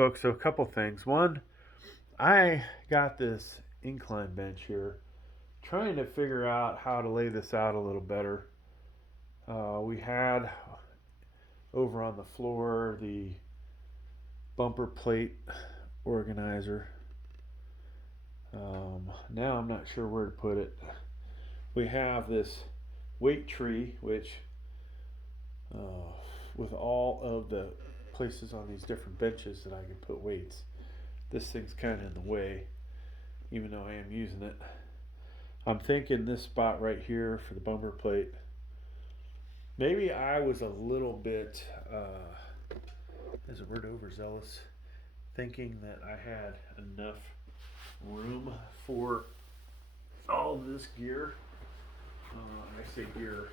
folks, so a couple things. One, I got this incline bench here, trying to figure out how to lay this out a little better. We had over on the floor the bumper plate organizer. Now I'm not sure where to put it. We have this weight tree, which with all of the places on these different benches that I can put weights, this thing's kind of in the way, even though I am using it. I'm thinking this spot right here for the bumper plate. Maybe I was a little bit, is a word overzealous, thinking that I had enough room for all of this gear. I say gear.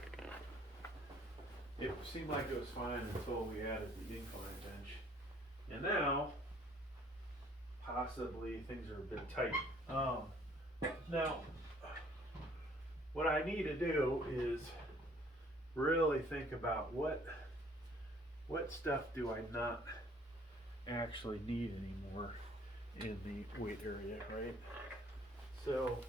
It seemed like it was fine until we added the incline bench. And now, possibly things are a bit tight. Now, what I need to do is really think about what stuff do I not actually need anymore in the weight area, right? So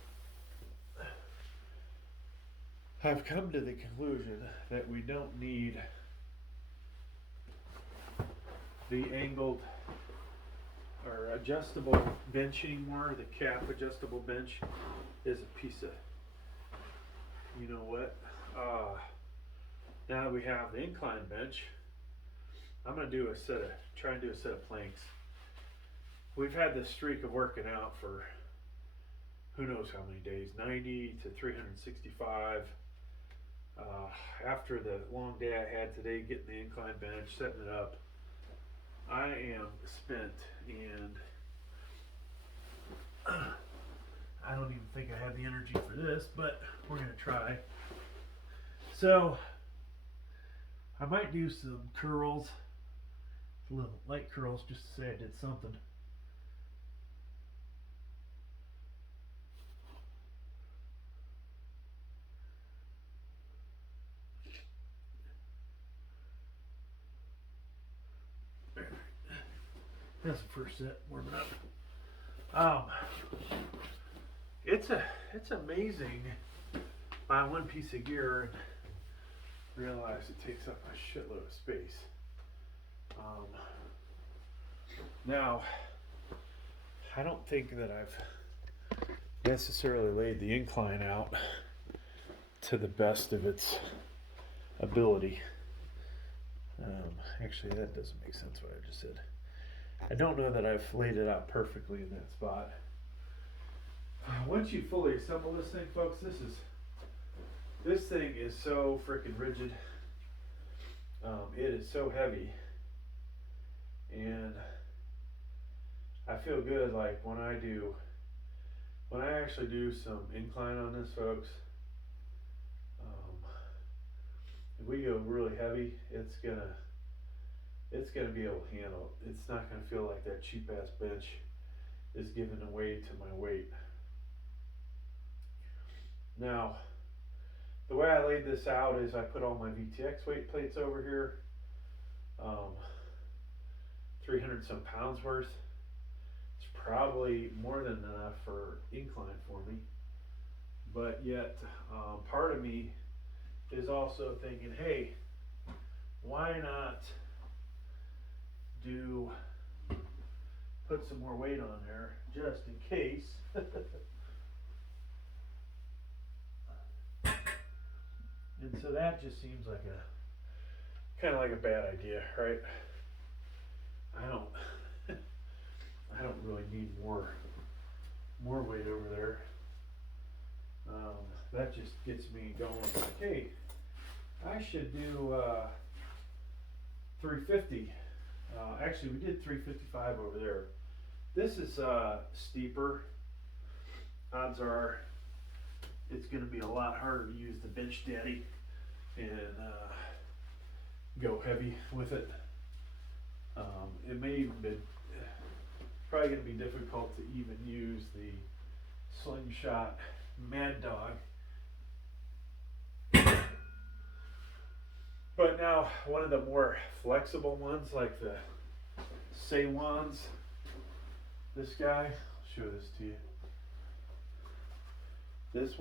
I've come to the conclusion that we don't need the angled or adjustable bench anymore. The cap adjustable bench is a piece of, you know what? Now that we have the incline bench, I'm gonna try and do a set of planks. We've had this streak of working out for who knows how many days, 90 to 365. After the long day I had today getting the incline bench, setting it up, I am spent, and I don't even think I have the energy for this, but we're gonna try. So I might do some curls, little light curls, just to say I did something. That's the first set, warming up. It's amazing buy one piece of gear and realize it takes up a shitload of space. Now, I don't think that I've necessarily laid the incline out to the best of its ability. Actually, that doesn't make sense what I just said. I don't know that I've laid it out perfectly in that spot. Once you fully assemble this thing, folks, this thing is so freaking rigid. It is so heavy, and I feel good like when I actually do some incline on this, folks. If we go really heavy, it's gonna be able to handle it. It's not gonna feel like that cheap ass bench is giving away to my weight. Now, the way I laid this out is I put all my VTX weight plates over here, 300 some pounds worth. It's probably more than enough for incline for me, but yet part of me is also thinking, hey, why not put some more weight on there just in case. And so that just seems like kind of like a bad idea, right? I don't really need more weight over there. That just gets me going like, hey, I should do 350. Actually, we did 355 over there. This is steeper. Odds are it's going to be a lot harder to use the bench daddy and go heavy with it. It may even be probably going to be difficult to even use the slingshot Mad Dog. But now one of the more flexible ones, like the Seiwans. This guy, I'll show this to you. This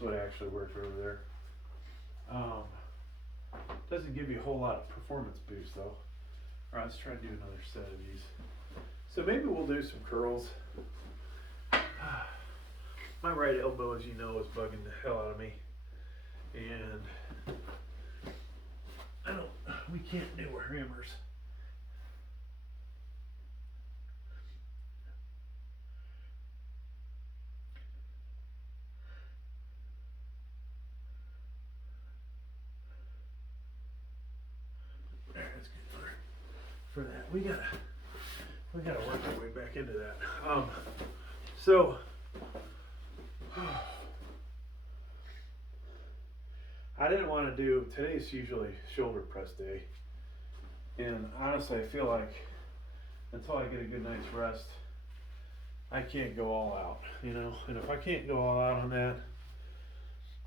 would actually work over there. Doesn't give you a whole lot of performance boost though. Alright, let's try to do another set of these. So maybe we'll do some curls. My right elbow, as you know, is bugging the hell out of me. And we can't do our hammers. That's good for that. We gotta work our way back into that. So I didn't want to do, today's usually shoulder press day, and honestly I feel like until I get a good night's rest I can't go all out, you know, and if I can't go all out on that,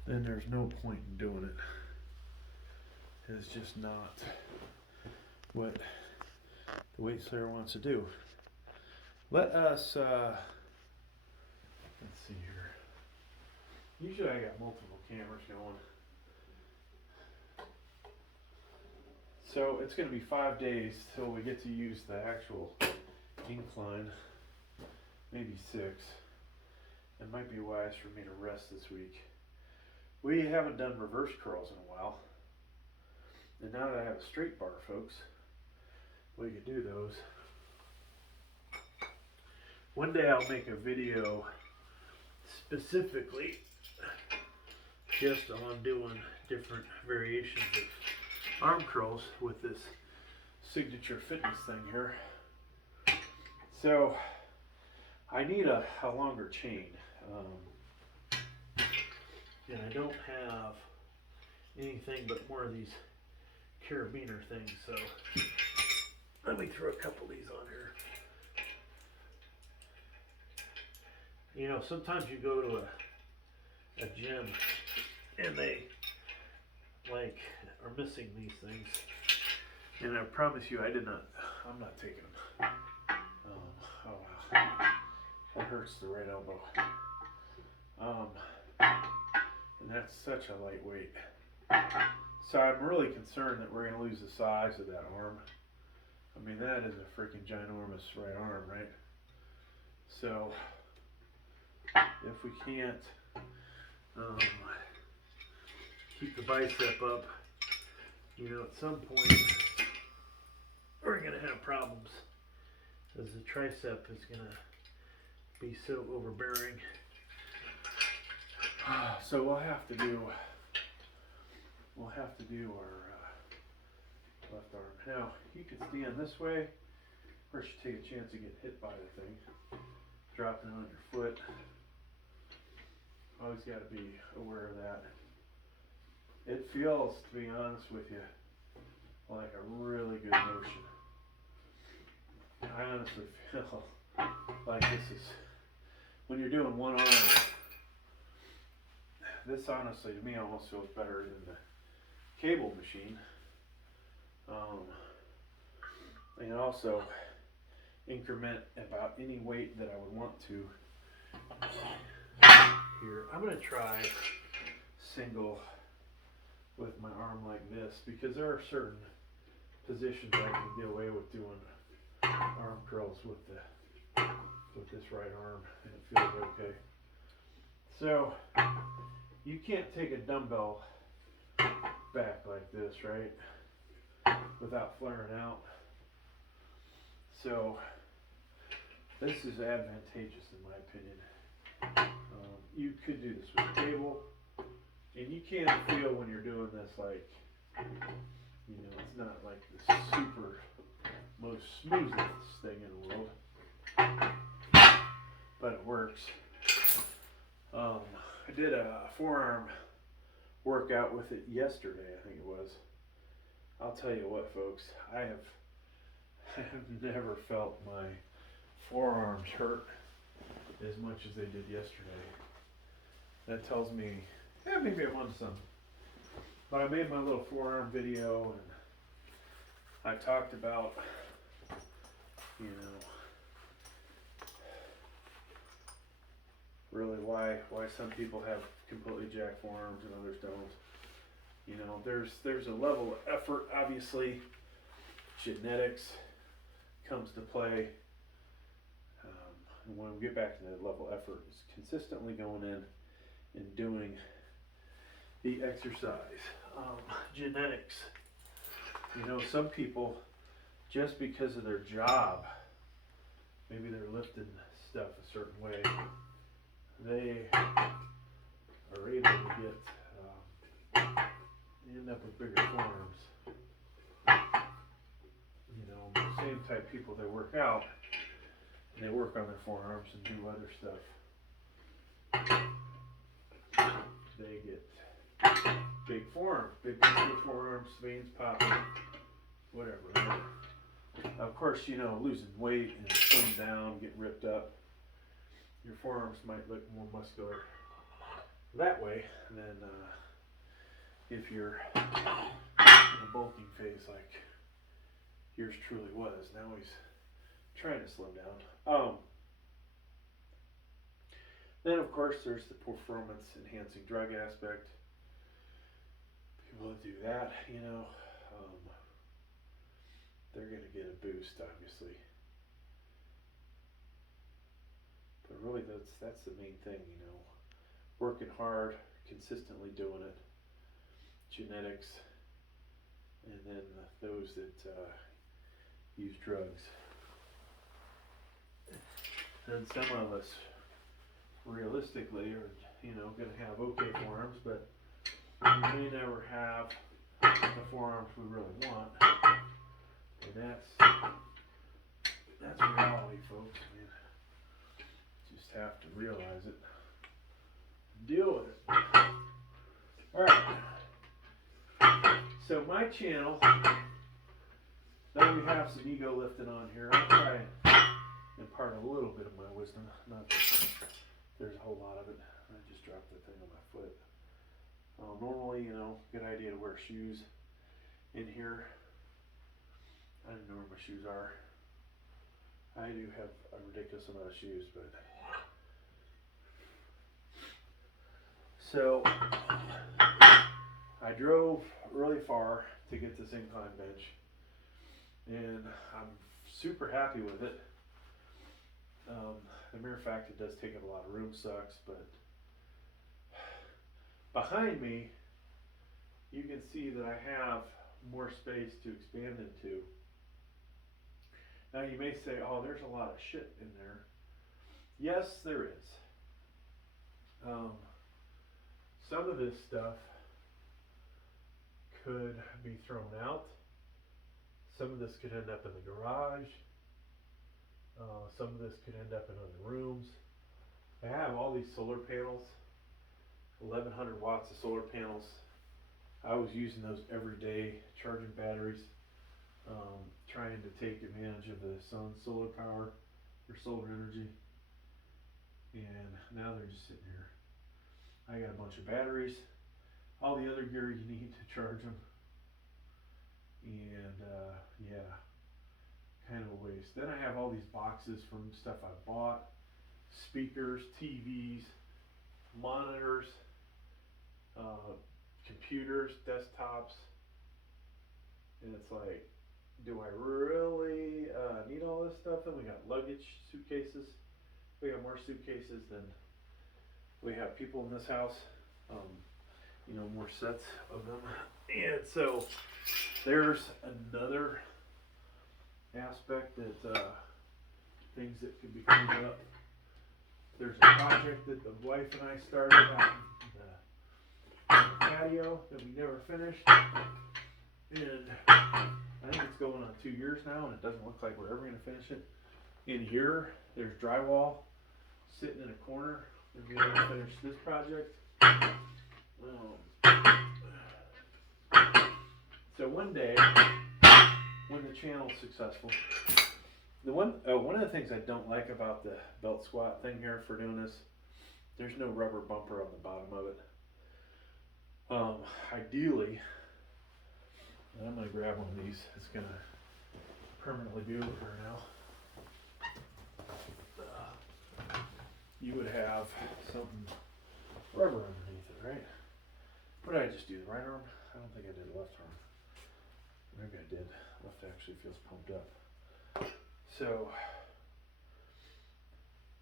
then there's no point in doing it. It's just not what the weight slayer wants to do. Let us let's see here. Usually I got multiple cameras going. So it's going to be 5 days till we get to use the actual incline, maybe 6. It might be wise for me to rest this week. We haven't done reverse curls in a while. And now that I have a straight bar, folks, we can do those. One day I'll make a video specifically just on doing different variations of arm curls with this signature fitness thing here. So I need a longer chain, and I don't have anything but more of these carabiner things, so let me throw a couple of these on here. You know, sometimes you go to a gym and they like are missing these things, and I promise you I'm not taking them. Oh wow, that hurts the right elbow. And that's such a lightweight. So I'm really concerned that we're going to lose the size of that arm. I mean, that is a freaking ginormous right arm, right? So if we can't keep the bicep up, you know, at some point we're going to have problems, as the tricep is going to be so overbearing. So we'll have to do our left arm. Now you can stand this way. First, you take a chance to get hit by the thing, dropping on your foot. Always got to be aware of that. It feels, to be honest with you, like a really good motion. I honestly feel like this is, when you're doing one arm, this honestly to me almost feels better than the cable machine. And also increment about any weight that I would want to. Here, I'm going to try single with my arm like this, because there are certain positions I can get away with doing arm curls with this right arm, and it feels okay. So you can't take a dumbbell back like this, right, without flaring out. So this is advantageous in my opinion. You could do this with a cable, and you can feel when you're doing this, like, you know, it's not like the super most smoothest thing in the world, but it works. I did a forearm workout with it yesterday, I think it was. I'll tell you what, folks, I have never felt my forearms hurt as much as they did yesterday. That tells me, yeah, maybe I won some. But I made my little forearm video, and I talked about you know, really why some people have completely jacked forearms and others don't. You know, there's a level of effort, obviously. Genetics comes to play. And when we get back to the level of effort, it's consistently going in and doing the exercise. Genetics. You know, some people, just because of their job, maybe they're lifting stuff a certain way, they are able to get, end up with bigger forearms. You know, the same type people that work out, and they work on their forearms and do other stuff. They get big forearms, big muscular forearms, veins popping, whatever. Of course, you know, losing weight and slimmed down, getting ripped up, your forearms might look more muscular that way than if you're in a bulking phase like yours truly was. Now he's trying to slim down. Then of course there's the performance enhancing drug aspect. People that do that, you know, they're going to get a boost, obviously. But really that's the main thing, you know. Working hard, consistently doing it. Genetics, and then those that use drugs. And some of us realistically are, you know, going to have okay forearms, but we may never have the forearms we really want. And that's reality, folks. I mean, just have to realize it. Deal with it. Alright. So my channel, now we have some ego lifting on here. I'll try and impart a little bit of my wisdom. Not that there's a whole lot of it. I just dropped the thing on my foot. Normally, you know, good idea to wear shoes in here. I don't know where my shoes are. I do have a ridiculous amount of shoes, but so I drove really far to get this incline bench, and I'm super happy with it. The mere fact it does take up a lot of room sucks, but behind me you can see that I have more space to expand into. Now you may say, oh, there's a lot of shit in there. Yes, there is. Some of this stuff could be thrown out. Some of this could end up in the garage. Some of this could end up in other rooms. I have all these solar panels, 1100 watts of solar panels. I was using those every day, charging batteries, trying to take advantage of the sun's solar power or solar energy. And now they're just sitting here. I got a bunch of batteries, all the other gear you need to charge them. And yeah, kind of a waste. Then I have all these boxes from stuff I bought, speakers, TVs, monitors, computers, desktops, and it's like, do I really need all this stuff? Then we got luggage, suitcases. We got more suitcases than we have people in this house. You know, more sets of them. And so there's another aspect that things that could be cleaned up. There's a project that the wife and I started out in the patio that we never finished, and I think it's going on 2 years now, and it doesn't look like we're ever going to finish it. In here, there's drywall sitting in a corner. We're going to finish this project. So one day, when the channel's successful, one of the things I don't like about the belt squat thing here for doing this, there's no rubber bumper on the bottom of it. Ideally, I'm going to grab one of these. It's going to permanently be over here now. you would have something rubber underneath it, right? What did I just do? The right arm? I don't think I did the left arm. Maybe I did. Left actually feels pumped up. So,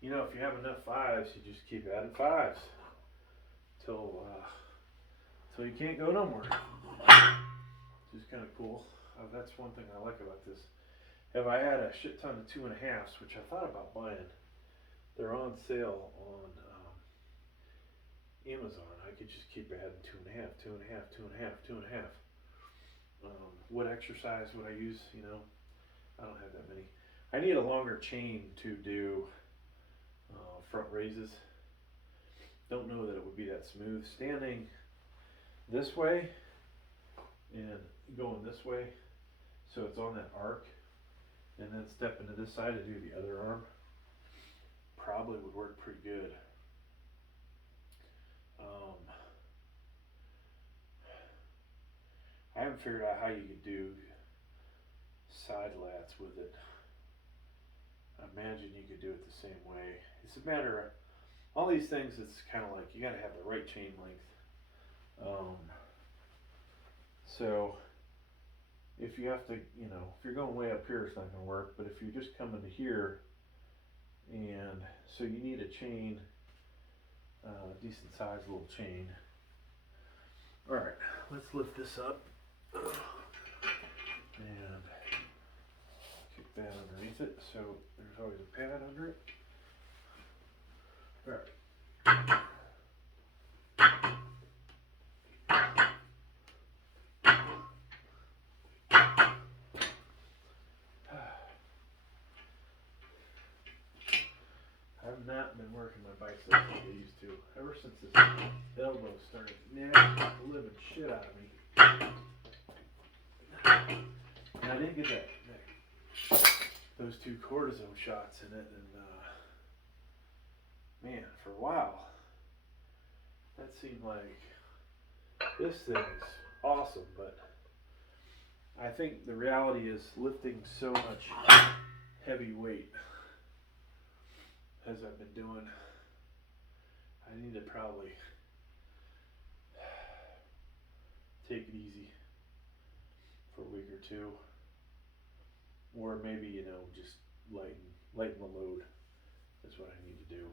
you know, if you have enough fives, you just keep adding fives till you can't go no more. Which is kind of cool. That's one thing I like about this. If I had a shit ton of 2.5s, which I thought about buying, they're on sale on Amazon. I could just keep adding 2.5, 2.5, 2.5, 2.5. What exercise would I use? You know, I don't have that many. I need a longer chain to do front raises. Don't know that it would be that smooth. Standing this way and going this way, so it's on that arc, and then stepping to this side to do the other arm, probably would work pretty good. I haven't figured out how you could do side lats with it. I imagine you could do it the same way. It's a matter of all these things. It's kind of like you got to have the right chain length. So if you have to, you know, if you're going way up here, it's not going to work. But if you're just coming to here, and so you need a chain, decent sized little chain. All right, let's lift this up and kick that underneath it. So there's always a pad under it. All right. I've not been working my biceps like I used to. Ever since this elbow started nagging the living shit out of me. And I didn't get those 2 cortisone shots in it, and man, for a while, that seemed like this thing's awesome, but I think the reality is lifting so much heavy weight as I've been doing, I need to probably take it easy for a week or 2, or maybe, you know, just lighten the load. That's what I need to do.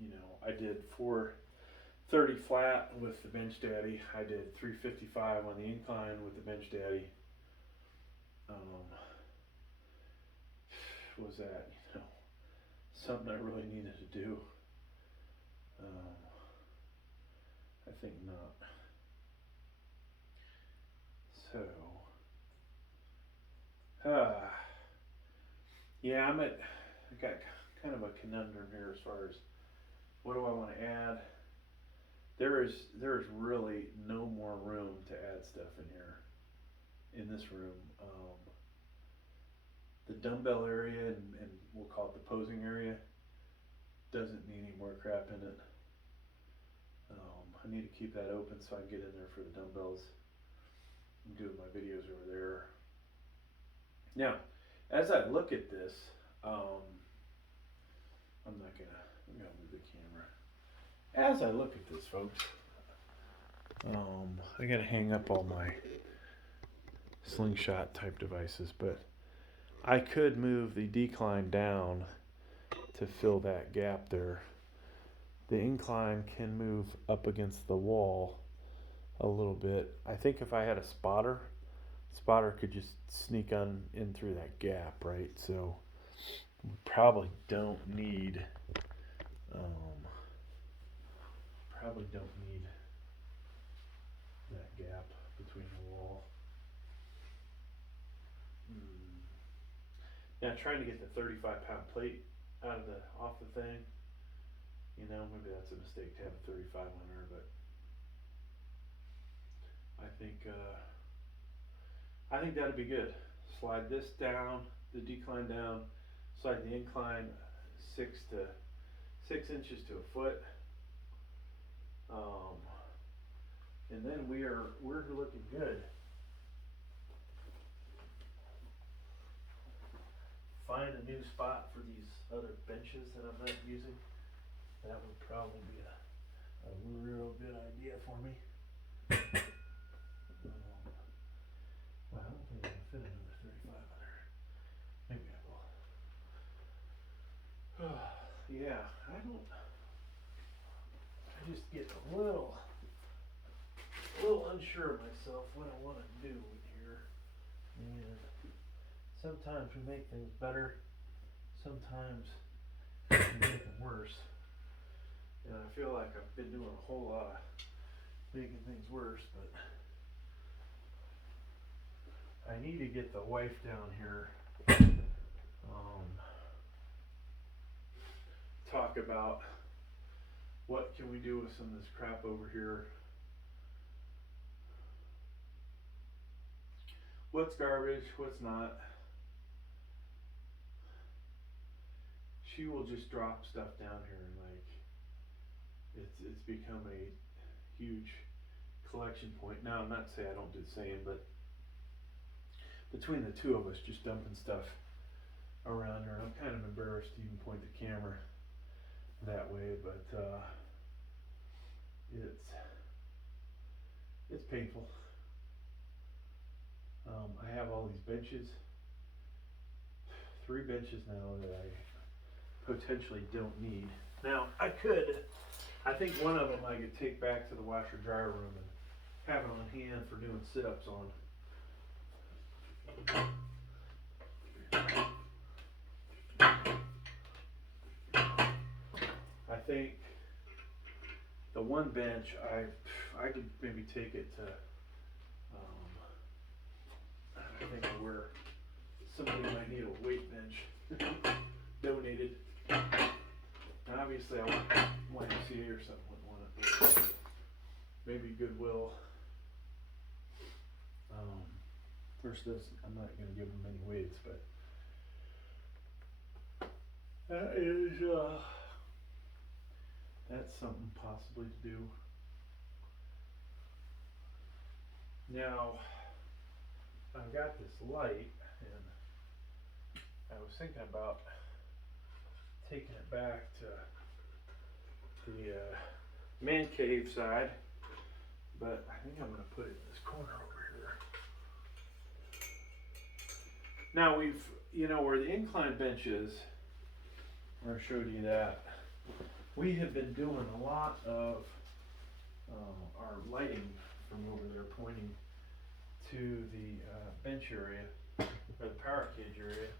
You know, I did 430 flat with the bench daddy. I did 355 on the incline with the bench daddy. Was that, you know, something I really needed to do? I think not. So, yeah, I got kind of a conundrum here as far as what do I want to add. There is really no more room to add stuff in here, in this room. The dumbbell area, and we'll call it the posing area, doesn't need any more crap in it. I need to keep that open so I can get in there for the dumbbells. I'm doing my videos over there. Now, as I look at this, I'm gonna move the camera. As I look at this, folks, I gotta hang up all my slingshot type devices, but I could move the decline down to fill that gap there. The incline can move up against the wall a little bit. I think if I had a spotter could just sneak on in through that gap, right? So we probably don't need that gap between the wall. Now, trying to get the 35-pound plate off the thing, you know, maybe that's a mistake to have a 35 on there, but I think that'd be good. Slide this down, the decline down, slide the incline 6 inches to a foot, and then we're looking good find a new spot for these other benches that I'm not using, that would probably be a real good idea for me. Well, I don't think I can fit another 35 on there. Maybe I will. Yeah, I just get a little unsure of myself what I want to do here. And sometimes we make things better, sometimes we make them worse. And I feel like I've been doing a whole lot of making things worse, but I need to get the wife down here. Talk about what can we do with some of this crap over here. What's garbage, what's not. She will just drop stuff down here and like it's become a huge collection point. Now I'm not saying I don't do the same, but between the two of us just dumping stuff around her, I'm kind of embarrassed to even point the camera that way, but it's painful. I have all these benches, 3 benches now that I potentially don't need. Now I think one of them I could take back to the washer dryer room and have it on hand for doing sit-ups on. I think the one bench I could maybe take it to I think where somebody might need a weight bench donated. And obviously I want YMCA or something wouldn't want it, but maybe Goodwill. First, I'm not going to give them any weights, but that's something possibly to do. Now, I've got this light, and I was thinking about taking it back to the man cave side, but I think I'm going to put it in this corner over here. Now where the incline bench is, where I showed you that, we have been doing a lot of our lighting from over there pointing to the bench area, or the power cage area.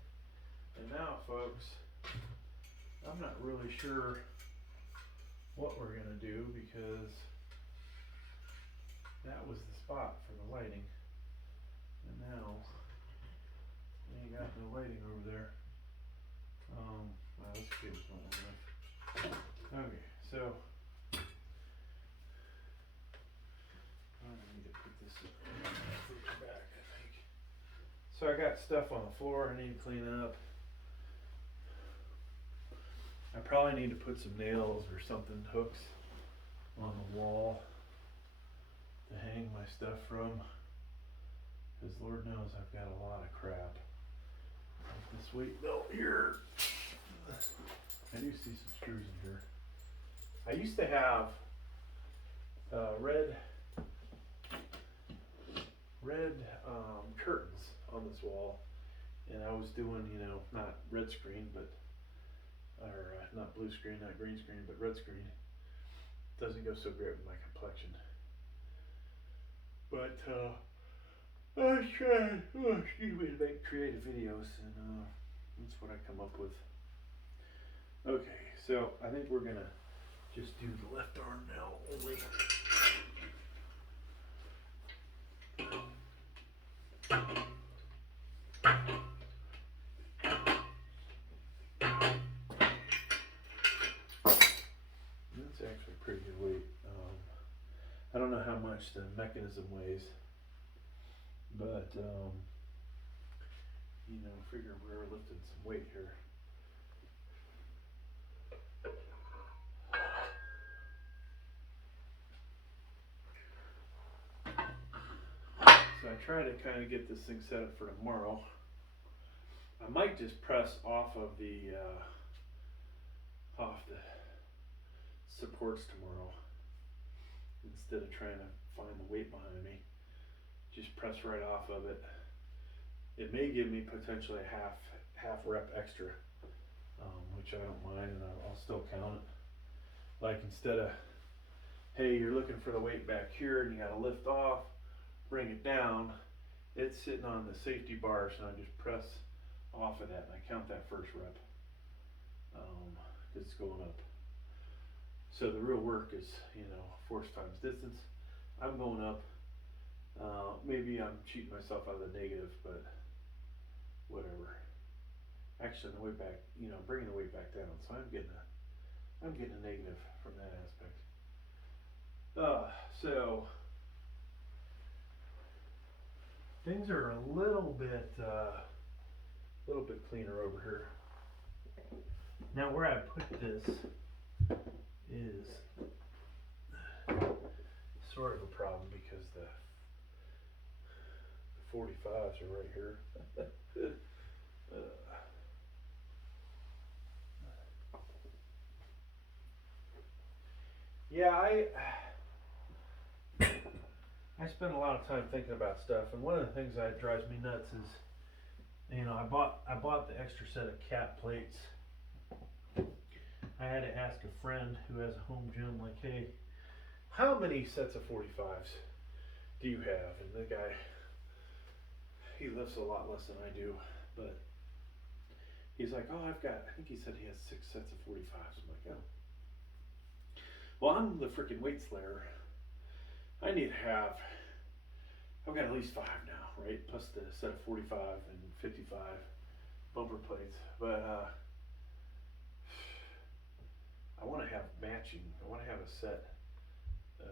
And now, folks, I'm not really sure what we're going to do, because that was the spot for the lighting. And now, we ain't got no lighting over there. Well, this cable's not long enough. Okay, so I need to put this further back, I think. So I got stuff on the floor I need to clean up. I probably need to put some nails or something, hooks on the wall to hang my stuff from, because Lord knows I've got a lot of crap. Like this weight belt here. I do see some screws in here. I used to have red curtains on this wall, and I was doing, not red screen, but not blue screen, not green screen, but red screen. Doesn't go so great with my complexion. But I was trying, to make creative videos, and that's what I come up with. Okay, so I think we're gonna just do the left arm now only. That's actually pretty good weight. I don't know how much the mechanism weighs, but figure we're lifting some weight here. So I try to kind of get this thing set up for tomorrow. I might just press off of the supports tomorrow instead of trying to find the weight behind me. Just press right off of it. It may give me potentially a half rep extra, which I don't mind, and I'll still count it. Like, instead of, hey, you're looking for the weight back here and you got to lift off, bring it down, it's sitting on the safety bar, so I just press off of that and I count that first rep, because it's going up. So the real work is, force times distance. I'm going up. Maybe I'm cheating myself out of the negative, but whatever. Actually, the weight back, bringing the weight back down, so I'm getting a negative from that aspect. So things are a little bit cleaner over here. Now, where I put this is sort of a problem because the 45s are right here. Yeah, I spend a lot of time thinking about stuff, and one of the things that drives me nuts is, I bought the extra set of cap plates. I had to ask a friend who has a home gym, like, hey, how many sets of 45s do you have? And the guy, he lifts a lot less than I do, but he's like, oh, I think he said he has 6 sets of 45s. I'm like, oh. Well, I'm the freaking weight slayer. I need to have, I've got at least 5 now, right? Plus the set of 45 and 55 bumper plates. But I want to have matching. I want to have a set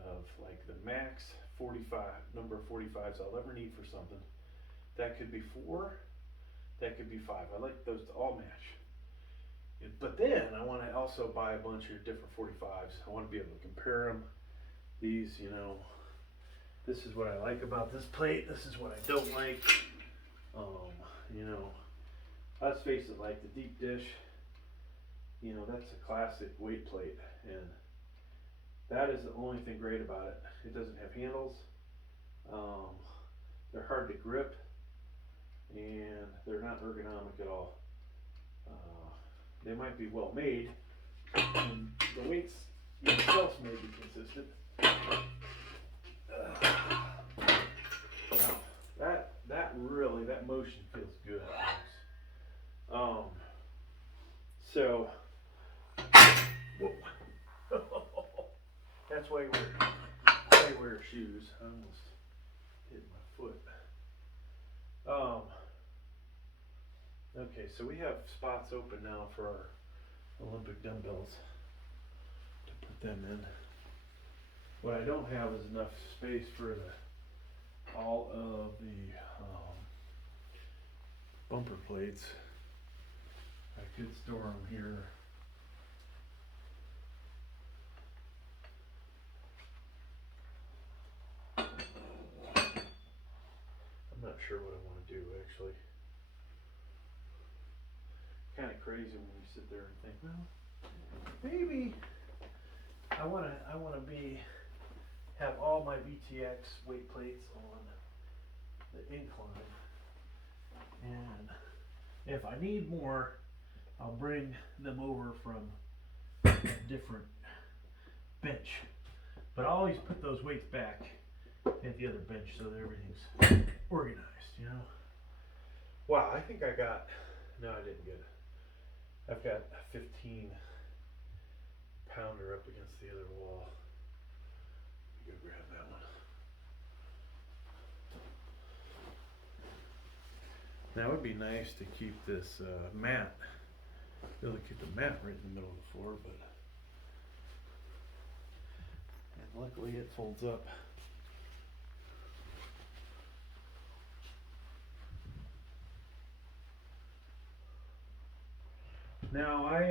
of like the max 45 number of 45s I'll ever need for something. That could be 4, that could be 5. I like those to all match. But then I want to also buy a bunch of different 45s. I want to be able to compare them. These, this is what I like about this plate. This is what I don't like. Let's face it, like the deep dish, that's a classic weight plate, and that is the only thing great about it. It doesn't have handles. They're hard to grip, and they're not ergonomic at all. They might be well made, and the weights themselves may be consistent. That motion feels good. So that's why you wear shoes. I almost hit my foot. Okay, so we have spots open now for our Olympic dumbbells to put them in. What I don't have is enough space for all of the bumper plates. I could store them here. I'm not sure what I want to do, actually. Kind of crazy when you sit there and think, well, maybe I want to have all my VTX weight plates on the incline, and if I need more, I'll bring them over from a different bench. But I'll always put those weights back at the other bench so that everything's organized, Wow, I think I got, no, I didn't get it. I've got a 15 pounder up against the other wall. Go grab that one. Now it would be nice to keep this mat, be able to keep the mat right in the middle of the floor, but and luckily it folds up. Now I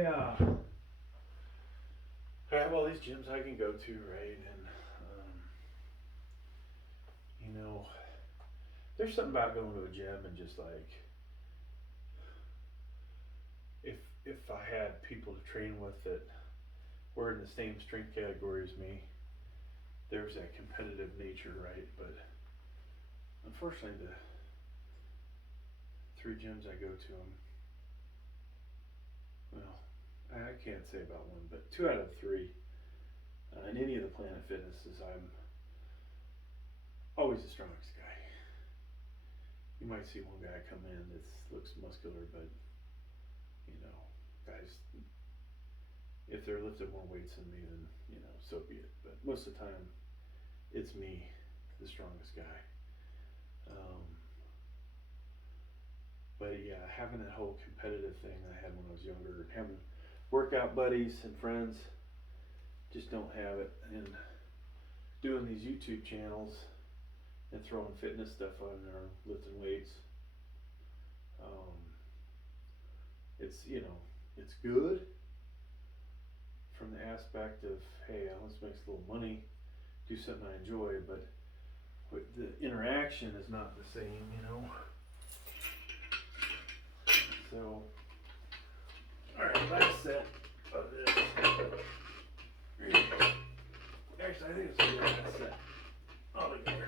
have all these gyms I can go to, right? And there's something about going to a gym and just like people to train with that were in the same strength category as me. There's that competitive nature, right? But unfortunately, the 3 gyms I go to, well, I can't say about one, but 2 out of 3 in any of the Planet Fitnesses, I'm always the strongest guy. You might see one guy come in that looks muscular, but you know, guys, if they're lifting more weights than me, then you know, so be it. But most of the time, it's me, the strongest guy. But yeah, having that whole competitive thing I had when I was younger, and having workout buddies and friends, just don't have it. And doing these YouTube channels and throwing fitness stuff on there, lifting weights, it's, you know, it's good from the aspect of, hey, let's make a little money, do something I enjoy, but the interaction is not the same, you know. So, alright, last set of this. Actually, I think it's the last set altogether.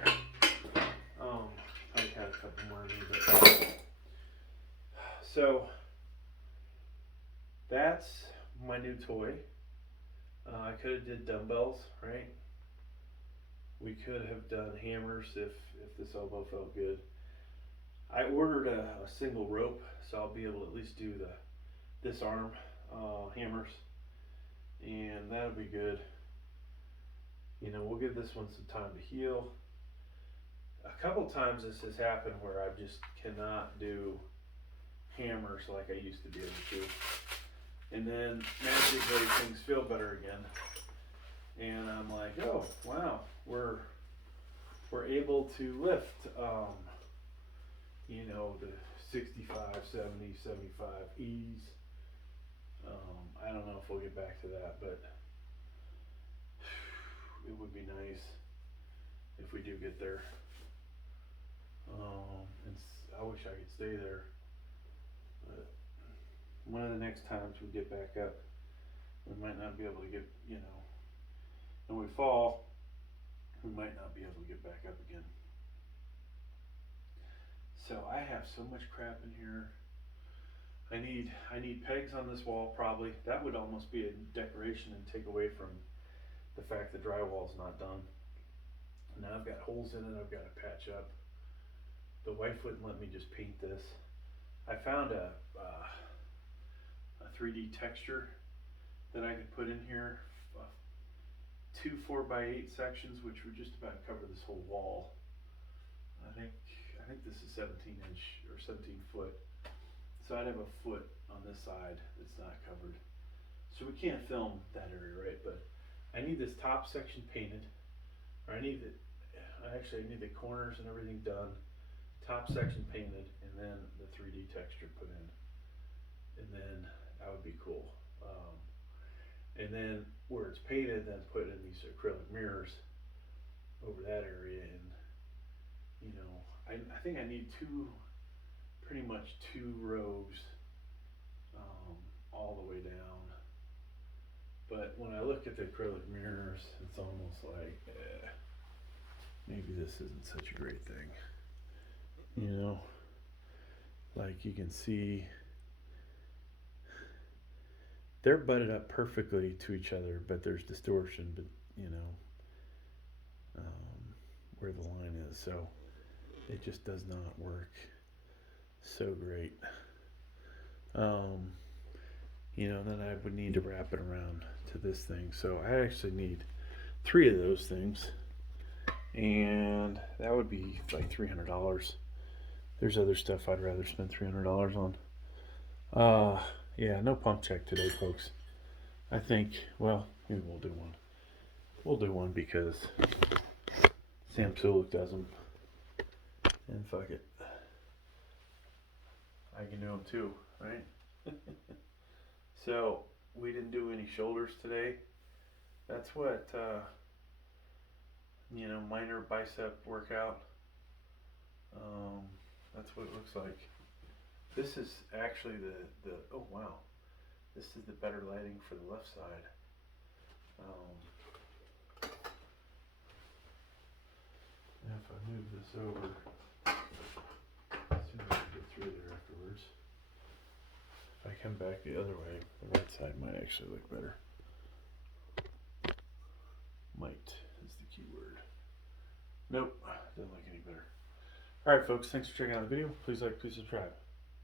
I've had a couple more of these, but so that's my new toy. I could have did dumbbells, right? We could have done hammers if this elbow felt good. I ordered a single rope, so I'll be able to at least do this arm hammers, and that'll be good. You know, we'll give this one some time to heal. A couple times this has happened where I just cannot do hammers like I used to be able to, and then magically things feel better again, and I'm like, oh wow, we're able to lift you know, the 65, 70, 75 E's. I don't know if we'll get back to that, but it would be nice if we do get there. And I wish I could stay there, but one of the next times we get back up, we might not be able to get, you know, and we fall, we might not be able to get back up again. So I have so much crap in here. I need pegs on this wall, probably. That would almost be a decoration and take away from the fact the drywall's not done. Now I've got holes in it I've got to patch up. The wife wouldn't let me just paint this. I found a 3D texture that I could put in here. 2 4x8 sections, which would just about cover this whole wall. I think this is 17 inch or 17 foot. So I'd have a foot on this side that's not covered. So we can't film that area, right? But I need this top section painted. Or I need the corners and everything done. Top section painted, and then the 3D texture put in. And then that would be cool. And then where it's painted, then put in these acrylic mirrors over that area. And you know, I think I need pretty much two rows all the way down. But when I look at the acrylic mirrors, it's almost like maybe this isn't such a great thing. You know, like you can see they're butted up perfectly to each other, but there's distortion, but you know, where the line is, so it just does not work so great. You know, then I would need to wrap it around to this thing, so I actually need 3 of those things, and that would be like $300. There's other stuff I'd rather spend $300 on. Yeah, no pump check today, folks. I think, well, maybe we'll do one. We'll do one because Sam Sulik does them. And fuck it. I can do them too, right? So, we didn't do any shoulders today. That's what, you know, minor bicep workout. That's what it looks like. This is actually the oh wow. This is the better lighting for the left side. And if I move this over, let's see if I can get through there afterwards. If I come back the other way, the right side might actually look better. Might is the key word. Nope, doesn't look any better. Alright folks, thanks for checking out the video. Please like, please subscribe.